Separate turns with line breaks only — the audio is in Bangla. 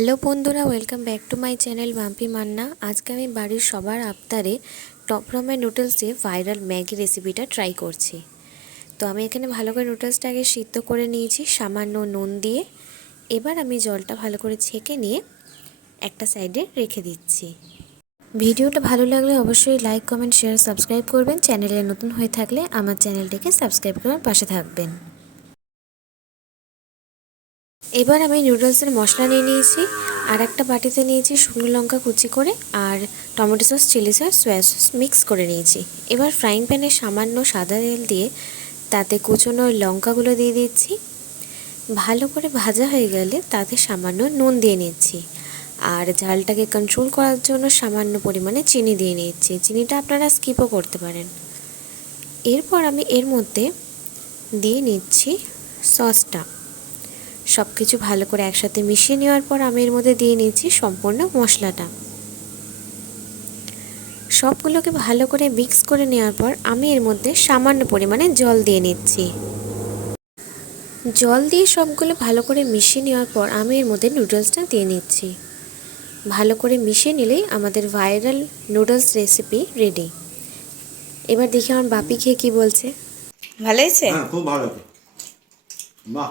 হ্যালো বন্ধুরা, welcome back to my channel Mampi Manna. আজকে আমি বাড়ির সবার আবতারে টপ রমের নুডলস ভাইরাল ম্যাগি রেসিপিটা ট্রাই করছি। তো আমি এখানে ভালো করে নুডলসটাকে সিদ্ধ করে নিয়েছি, সামান্য নুন দিয়ে। এবার আমি জলটা ভালো করে ছেঁকে নিয়ে একটা সাইডে রেখে দিচ্ছি। ভিডিওটা ভালো লাগলে অবশ্যই লাইক কমেন্ট শেয়ার সাবস্ক্রাইব করবেন। চ্যানেলে নতুন হয়ে থাকলে আমার চ্যানেলটিকে সাবস্ক্রাইব করার পাশে থাকবেন। এবার আমি নুডলসের মশলা নিয়ে নিয়েছি, আর একটা বাটিতে নিয়েছি শুকনো লঙ্কা কুচি করে, আর tomato sauce chilli sauce soy sauce mix করে নিয়েছি। এবার ফ্রাইং প্যানে সামান্য সাদা তেল দিয়ে তাতে কুচনো লঙ্কাগুলো দিয়ে দিচ্ছি। ভালো করে ভাজা হয়ে গেলে তাতে সামান্য নুন দিয়ে নিচ্ছি। আর ঝালটাকে কন্ট্রোল করার জন্য সামান্য পরিমাণে চিনি দিয়ে নিচ্ছি। চিনিটা আপনারা স্কিপও করতে পারেন। এরপর আমি এর মধ্যে দিয়ে নিচ্ছি সসটা সব কিছু ভালো করে একসাথে মিশিয়ে নেওয়ার পর আমি এর মধ্যে দিয়ে নিচ্ছি সম্পূর্ণ মশলাটা। সবগুলোকে ভালো করে মিক্স করে নেওয়ার পর আমি এর মধ্যে সামান্য পরিমাণে জল দিয়ে নিচ্ছি। জল দিয়ে সবগুলো ভালো করে মিশিয়ে নেওয়ার পর আমি এর মধ্যে নুডলসটা দিয়ে নিচ্ছি। ভালো করে মিশিয়ে নিলেই আমাদের ভাইরাল নুডলস রেসিপি রেডি এবার দেখি আমার বাপি খেয়ে কী বলছে।
ভালো হয়েছে?
হ্যাঁ খুব ভালো আছে বাহ